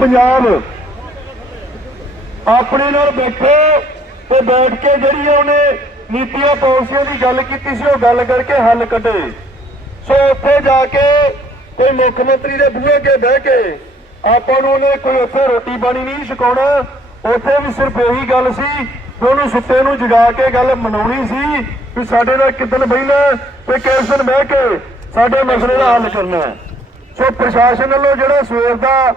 ਪੰਜਾਬ ਆਪਣੇ ਨਾਲ ਬੈਠੇ ਤੇ ਬੈਠ ਕੇ ਜਿਹੜੀ ਉਹਨੇ ਨੀਤੀਆਂ ਪਾਲਿਸੀਆਂ ਦੀ ਗੱਲ ਕੀਤੀ ਸੀ, ਉਹ ਗੱਲ ਕਰਕੇ ਹੱਲ ਕੱਢੇ। ਸੋ ਉੱਥੇ ਜਾ ਕੇ ਕੋਈ ਮੁੱਖ ਮੰਤਰੀ ਦੇ ਬੂਹੇ ਅੱਗੇ ਬਹਿ ਕੇ ਆਪਾਂ ਨੂੰ ਉਹਨੇ ਕੋਈ ਉੱਥੇ ਰੋਟੀ ਪਾਣੀ ਨਹੀਂ ਛਕਾਉਣਾ, ਉੱਥੇ ਵੀ ਸਿਰਫ ਉਹੀ ਗੱਲ ਸੀ ਉਹਨੂੰ ਸੁੱਤੇ ਨੂੰ ਜਗਾ ਕੇ ਗੱਲ ਮਨਾਉਣੀ ਸੀ ਕਿ ਸਾਡੇ ਨਾਲ ਕਿਦਨ ਬਹਿਣਾ, ਤੇ ਕਿਸ ਦਿਨ ਬਹਿ ਕੇ ਸਾਡੇ ਮਸਲੇ ਦਾ ਹੱਲ ਕਰਨਾ। ਸੋ ਪ੍ਰਸ਼ਾਸਨ ਵੱਲੋਂ ਜਿਹੜਾ ਸਵੇਰ ਦਾ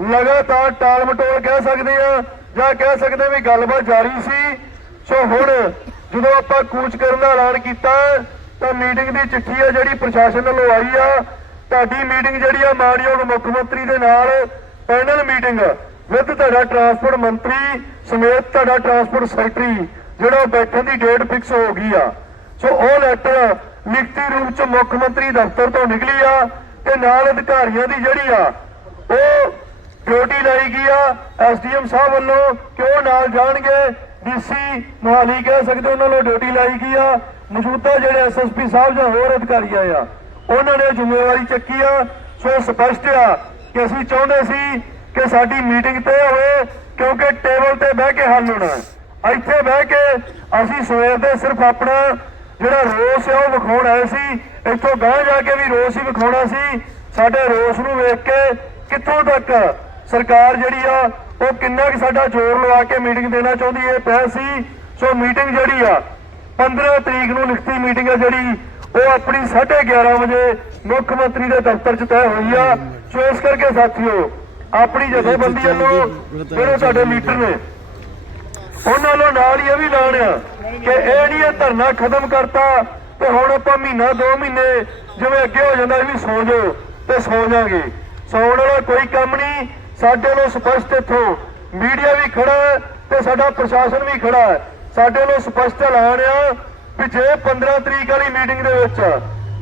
ਲਗਾਤਾਰ ਟਾਲ ਮਟੋਲ ਕਹਿ ਸਕਦੇ ਆ ਜਾਂ ਕਹਿ ਸਕਦੇ ਵੀ ਗੱਲਬਾਤ ਜਾਰੀ ਸੀ। ਸੋ ਹੁਣ ਜਦੋਂ ਆਪਾਂ ਕੂਚ ਕਰਨ ਦਾ ਐਲਾਨ ਕੀਤਾ, ਤਾਂ ਮੀਟਿੰਗ ਦੀ ਚਿੱਠੀ ਆ ਜਿਹੜੀ ਪ੍ਰਸ਼ਾਸਨ ਵੱਲੋਂ ਆਈ ਆ। ਤੁਹਾਡੀ ਮੀਟਿੰਗ ਜਿਹੜੀ ਆ, ਮਾਨਯੋਗ ਮੁੱਖ ਮੰਤਰੀ ਦੇ ਨਾਲ ਪੈਨਲ ਮੀਟਿੰਗ ਵਿਦ ਤੁਹਾਡਾ ਟਰਾਂਸਪੋਰਟ ਮੰਤਰੀ ਸਮੇਤ ਤੁਹਾਡਾ ਟਰਾਂਸਪੋਰਟ ਸੈਕਟਰੀ ਜਿਹੜਾ ਉਹ ਬੈਠਣ ਦੀ ਡੇਟ ਫਿਕਸ ਹੋ ਗਈ ਆ। ਸੋ ਉਹ ਲੈਟਰ ਲਿਖਤੀ ਰੂਪ ਚ ਮੁੱਖ ਮੰਤਰੀ ਦਫ਼ਤਰ ਤੋਂ ਨਿਕਲੀ ਆ ਤੇ ਨਾਲ ਅਧਿਕਾਰੀਆਂ ਦੀ ਜਿਹੜੀ ਆ, ਉਹ ਡਿਊਟੀ ਲਾਈ ਗਈ ਆ। ਐਸਡੀਐਮ ਸਾਹਿਬ ਵੱਲੋਂ ਕਿਉਂ ਨਾਲ ਜਾਣਗੇ? ਡੀਸੀ ਮੋਹਾਲੀ ਕਹਿ ਸਕਦੇ ਉਹਨਾਂ ਨੂੰ ਡਿਊਟੀ ਲਾਈ ਗਈ ਆ। ਮੌਜੂਦਾ ਜਿਹੜੇ ਐਸਐਸਪੀ ਸਾਹਿਬ ਜਾਂ ਹੋਰ ਅਧਿਕਾਰੀ ਆ, ਉਹਨਾਂ ਨੇ ਜ਼ਿੰਮੇਵਾਰੀ ਚੱਕੀ ਆ। ਸੋ ਸਪਸ਼ਟ ਆ ਕਿ ਅਸੀਂ ਚਾਹੁੰਦੇ ਸੀ ਕਿ ਸਾਡੀ ਮੀਟਿੰਗ ਤੇ ਹੋਵੇ, ਕਿਉਂਕਿ ਟੇਬਲ ਤੇ ਬਹਿ ਕੇ ਹੱਲ ਹੋਣਾ ਇੱਥੇ ਬਹਿ ਕੇ ਅਸੀਂ ਸਵੇਰ ਦੇ ਸਿਰਫ ਆਪਣਾ ਜਿਹੜਾ ਰੋਸ ਹੈ ਉਹ ਵਿਖਾਉਣ ਆਏ ਸੀ। ਇੱਥੋਂ ਗਾਂ ਜਾ ਕੇ ਵੀ ਰੋਸ ਹੀ ਵਿਖਾਉਣਾ ਸੀ। ਸਾਡੇ ਰੋਸ ਨੂੰ ਵੇਖ ਕੇ ਕਿੱਥੋਂ ਤੱਕ ਸਰਕਾਰ ਜਿਹੜੀ ਆ ਉਹ ਕਿੰਨਾ ਕਿ ਸਾਡਾ ਜ਼ੋਰ ਲਵਾ ਕੇ ਮੀਟਿੰਗ ਦੇਣਾ ਚਾਹੁੰਦੀ ਹੈ? ਤੈਅ ਸੀ। ਸੋ ਮੀਟਿੰਗ ਜਿਹੜੀ ਆ 15 ਤਰੀਕ ਨੂੰ ਲਿਖਤੀ ਮੀਟਿੰਗ ਹੈ ਜਿਹੜੀ ਉਹ ਆਪਣੀ 11:30 ਵਜੇ ਮੁੱਖ ਮੰਤਰੀ ਦੇ ਦਫ਼ਤਰ 'ਚ ਤੈਅ ਹੋਈ ਆ। ਸੋ ਇਸ ਕਰਕੇ ਸਾਥੀਓ ਆਪਣੀ ਜਥੇਬੰਦੀ ਵੱਲੋਂ ਜਿਹੜੇ ਸਾਡੇ ਲੀਡਰ ਨੇ ਉਹਨਾਂ ਨੂੰ ਨਾਲ ਹੀ ਇਹ ਵੀ ਲਾਣ ਆ ਕਿ ਇਹ ਨਹੀਂ ਇਹ ਧਰਨਾ ਖਤਮ ਕਰਤਾ ਤੇ ਹੁਣ ਆਪਾਂ ਮਹੀਨਾ ਦੋ ਮਹੀਨੇ ਜਿਵੇਂ ਅੱਗੇ ਹੋ ਜਾਂਦਾ ਵੀ ਸੌ ਜਾਓ ਤੇ ਸੌ ਜਾਾਂਗੇ। ਸੌਣ ਵਾਲਾ ਕੋਈ ਕੰਮ ਨਹੀਂ ਸਾਡੇ ਨੂੰ ਸਪਸ਼ਟ ਇੱਥੋਂ ਮੀਡੀਆ ਵੀ ਖੜਾ ਤੇ ਸਾਡਾ ਪ੍ਰਸ਼ਾਸਨ ਵੀ ਖੜਾ ਹੈ। ਸਾਡੇ ਨੂੰ ਸਪਸ਼ਟ ਐਲਾਨ ਆ ਵੀ ਜੇ 15 ਤਰੀਕ ਵਾਲੀ ਮੀਟਿੰਗ ਦੇ ਵਿੱਚ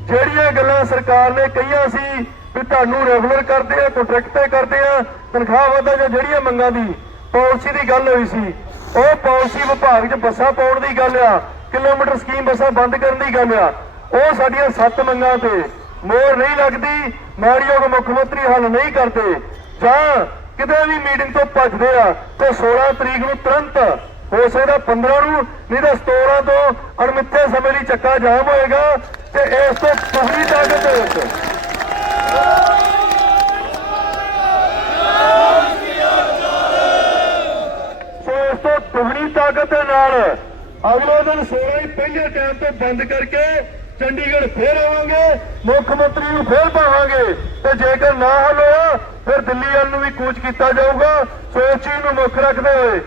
ਜਿਹੜੀਆਂ ਗੱਲਾਂ ਸਰਕਾਰ ਨੇ ਕਹੀਆਂ ਸੀ ਵੀ ਤੁਹਾਨੂੰ ਰੈਗੂਲਰ ਕਰਦੇ ਆ ਕੰਟਰੈਕਟ ਤੇ ਕਰਦੇ ਆ, ਤਨਖਾਹ ਵਾਧਾ ਜਾਂ ਜਿਹੜੀਆਂ ਮੰਗਾਂ ਦੀ ਪਾਲਿਸੀ ਦੀ ਗੱਲ ਹੋਈ ਸੀ, ਉਹ ਪਾਲਿਸੀ ਵਿਭਾਗ 'ਚ ਬੱਸਾਂ ਪਾਉਣ ਦੀ ਗੱਲ ਆ, ਕਿਲੋਮੀਟਰ ਸਕੀਮ ਬੱਸਾਂ ਬੰਦ ਕਰਨ ਦੀ ਗੱਲ ਆ, ਉਹ ਸਾਡੀਆਂ ਸੱਤ ਮੰਗਾਂ ਤੇ ਮੋਹਰ ਨਹੀਂ ਲੱਗਦੀ ਮਾਣਯੋਗ ਮੁੱਖ ਮੰਤਰੀ ਹੱਲ ਨਹੀਂ ਕਰਦੇ। ਜਾਂ ਕਿਤੇ ਵੀ ਮੀਟਿੰਗ ਤੋਂ ਭੱਜਦੇ ਆ, ਤੇ 16 ਤਰੀਕ ਨੂੰ ਤੁਰੰਤ ਹੋ ਸਕਦਾ 15 ਨੂੰ, ਨਹੀਂ ਤਾਂ 17 ਤੋਂ ਅਣਮਿੱਥੇ ਸਮੇਂ ਲਈ ਚੱਕਾ ਜਾਮ ਹੋਏਗਾ, ਤੇ ਇਸ ਤੋਂ ਪੂਰੀ ਤਾਕਤ ਦੇ ਵਿੱਚ। ਸੋ ਇਸ ਤੋਂ ਦੁਗਣੀ ਤਾਕਤ ਦੇ ਨਾਲ ਅਗਲੇ ਦਿਨ 16 ਹੀ ਪਹਿਲੇ ਟਾਈਮ ਤੋਂ ਬੰਦ ਕਰਕੇ ਚੰਡੀਗੜ੍ਹ ਫੇਰ ਆਵਾਂਗੇ, ਮੁੱਖ ਮੰਤਰੀ ਨੂੰ ਫੇਰ ਪਾਵਾਂਗੇ। ਤੇ ਜੇਕਰ ਨਾ ਹੱਲ ਹੋਇਆ, ਫਿਰ ਦਿੱਲੀ ਵੱਲ ਨੂੰ ਵੀ ਕੂਚ ਕੀਤਾ ਜਾਊਗਾ। ਸੋ ਇਸ ਚੀਜ਼ ਨੂੰ ਮੁੱਖ ਰੱਖਦੇ ਹੋਏ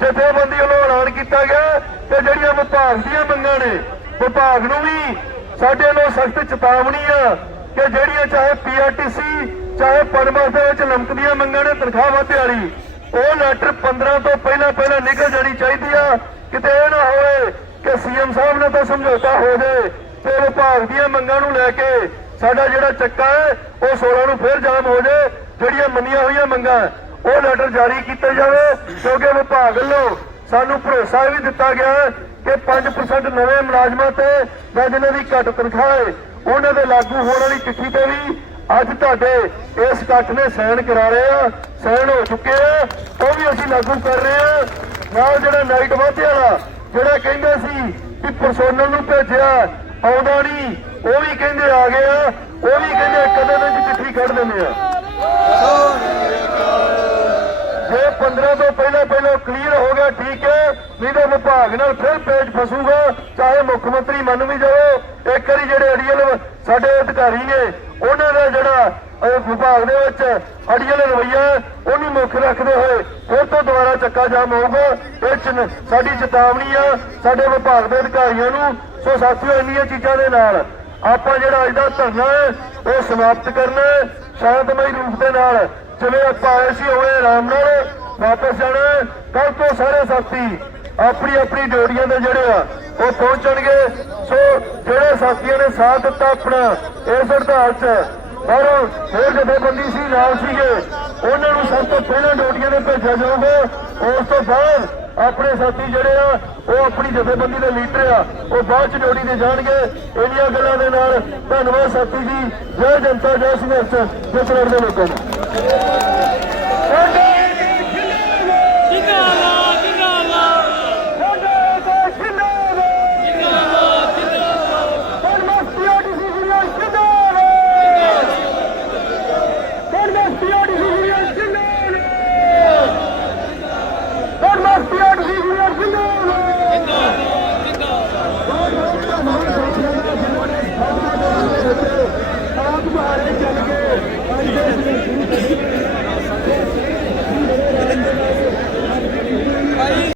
ਜਥੇਬੰਦੀ ਵੱਲੋਂ ਐਲਾਨ ਕੀਤਾ ਗਿਆ ਕਿ ਜਿਹੜੀਆਂ ਵਿਭਾਗ ਦੀਆਂ ਮੰਗਾਂ ਨੇ, ਵਿਭਾਗ ਨੂੰ ਵੀ ਸਾਡੇ ਵੱਲੋਂ ਸਖਤ ਚੇਤਾਵਨੀ ਆ ਕਿ ਜਿਹੜੀਆਂ ਚਾਹੇ ਪੀਆਰਟੀਸੀ ਚਾਹੇ ਪਰਮਸ ਦੇ ਵਿੱਚ ਲਮਕਦੀਆਂ ਮੰਗਾਂ ਨੇ, ਤਨਖਾਹ ਵਾਧੇ ਵਾਲੀ, ਉਹ ਲੈਟਰ 15 ਤੋਂ ਪਹਿਲਾਂ ਪਹਿਲਾਂ ਨਿਕਲ ਜਾਣੀ ਚਾਹੀਦੀ ਆ। ਕਿਤੇ ਇਹ ਨਾ ਹੋਵੇ ਕਿ ਸੀਐਮ ਸਾਹਿਬ ਨੇ ਤਾਂ ਸਮਝੌਤਾ ਹੋ ਜਾਏ। ਤੇ ਵਿਭਾਗ ਦੀਆਂ ਮੰਗਾਂ ਨੂੰ ਲੈ ਕੇ ਸਾਡਾ ਜਿਹੜਾ ਚੱਕਾ ਹੈ, ਉਹ 16 ਨੂੰ ਫੇਰ ਜਾਮ ਹੋ ਜਾਏ। ਜਿਹੜੀਆਂ ਮੰਨੀਆਂ ਹੋਈਆਂ ਮੰਗਾਂ, ਉਹ ਲੈਟਰ ਜਾਰੀ ਕੀਤਾ ਜਾਵੇ। ਕਿਉਂਕਿ ਵਿਭਾਗ ਵੱਲੋਂ ਸਾਨੂੰ ਭਰੋਸਾ ਵੀ ਦਿੱਤਾ ਗਿਆ ਕਿ 5% ਨਵੇਂ ਮੁਲਾਜ਼ਮਾਂ ਤੇ ਜਾਂ ਜਿਨ੍ਹਾਂ ਦੀ ਘੱਟ ਤਨਖਾਹ ਹੈ। ਉਹਨਾਂ ਦੇ ਲਾਗੂ ਹੋਣ ਵਾਲੀ ਚਿੱਠੀ ਤੇ ਵੀ ਅੱਜ ਤੁਹਾਡੇ ਇਸ ਇਕੱਠ ਨੇ ਸਾਈਨ ਕਰਾ ਰਹੇ ਆ, ਸਾਈਨ ਹੋ ਚੁੱਕੇ ਆ। ਉਹ ਵੀ ਅਸੀਂ ਲਾਗੂ ਕਰ ਰਹੇ ਆ। ਨਾਲ ਜਿਹੜਾ ਨਾਈਟ ਵਾਧੇ ਵਾਲਾ, ਜਿਹੜਾ ਕਹਿੰਦਾ ਸੀ ਕਿ ਪਰਸੋਨਲ ਨੂੰ ਭੇਜਿਆ ਆਉਂਦਾ ਨਹੀਂ। ਉਹ ਵੀ ਕਹਿੰਦੇ ਆ ਗਏ ਆ, ਉਹ ਵੀ ਕਹਿੰਦੇ ਇੱਕ ਵਿੱਚ ਚਿੱਠੀ ਕੱਢ ਦਿੰਦੇ ਆ। ਜੇ 15 ਤੋਂ ਪਹਿਲਾਂ ਪਹਿਲਾਂ ਕਲੀਅਰ ਹੋ ਗਿਆ, ਠੀਕ ਹੈ, ਨਹੀਂ ਤਾਂ ਵਿਭਾਗ ਨਾਲ ਫਿਰ ਪੇਜ ਫਸੂਗਾ, ਚਾਹੇ ਮੁੱਖ ਮੰਤਰੀ ਮੰਨ ਵੀ ਜਾਓ ਇੱਕ ਵਾਰੀ ਜਿਹੜੇ ਅੜੀਅਲ ਸਾਡੇ ਅਧਿਕਾਰੀ ਨੇ, ਉਹਨਾਂ ਦਾ ਜਿਹੜਾ ਵਿਭਾਗ ਦੇ ਵਿੱਚ ਅੜੀਅਲ ਰਵਈਆ, ਉਹਨੂੰ ਮੁੱਖ ਰੱਖਦੇ ਹੋਏ ਫਿਰ ਤੋਂ ਦੁਬਾਰਾ ਚੱਕਾ ਜਾਮ ਹੋਊਗਾ। ਇਹ ਸਾਡੀ ਚੇਤਾਵਨੀ ਆ, ਸਾਡੇ ਵਿਭਾਗ ਦੇ ਅਧਿਕਾਰੀਆਂ ਨੂੰ ਸੋ ਸਾਥੀਓ, ਇੰਨੀਆਂ ਚੀਜ਼ਾਂ ਦੇ ਨਾਲ ਆਪਾਂ ਜਿਹੜਾ ਅੱਜ ਦਾ ਧਰਨਾ ਹੈ, ਉਹ ਸਮਾਪਤ ਕਰਨਾ ਸ਼ਾਂਤਮਈ ਰੂਪ ਦੇ ਨਾਲ ਜਿਵੇਂ ਆਪਾਂ ਆਏ ਸੀ ਹੋਏ ਆਰਾਮ ਨਾਲ ਵਾਪਸ ਜਾਣਾ ਕੱਲ ਤੋਂ ਸਾਰੇ ਸਾਥੀ ਆਪਣੀ ਆਪਣੀ ਡਿਊਟੀਆਂ ਦੇ ਜਿਹੜੇ ਆ, ਉਹ ਪਹੁੰਚਣਗੇ। ਸੋ ਜਿਹੜੇ ਸਾਥੀਆਂ ਨੇ ਸਾਥ ਦਿੱਤਾ ਆਪਣਾ, ਇਸ ਹੜਤਾਲ 'ਚ ਔਰ ਹੋਰ ਜਥੇਬੰਦੀ ਸੀ, ਨਾਲ ਸੀਗੇ, ਉਹਨਾਂ ਨੂੰ ਸਭ ਤੋਂ ਪਹਿਲਾਂ ਡਿਊਟੀਆਂ ਤੇ ਭੇਜਿਆ ਜਾਊਗਾ। ਉਸ ਤੋਂ ਬਾਅਦ ਆਪਣੇ ਸਾਥੀ ਜਿਹੜੇ ਆ, ਉਹ ਆਪਣੀ ਜਥੇਬੰਦੀ ਦੇ ਲੀਡਰ ਆ, ਉਹ ਬਾਅਦ ਚ ਡਿਊਟੀ ਦੇ ਜਾਣਗੇ। ਇੰਨੀਆਂ ਗੱਲਾਂ ਦੇ ਨਾਲ ਧੰਨਵਾਦ ਸਾਥੀ ਜੀ। ਜੈ ਜਨਤਾ, ਜੈ ਸੰਘਰਸ਼ ਜਿਸ ਸਰਦਾਰ ਦੇ ਲੋਕਾਂ ਨੂੰ। Thank you.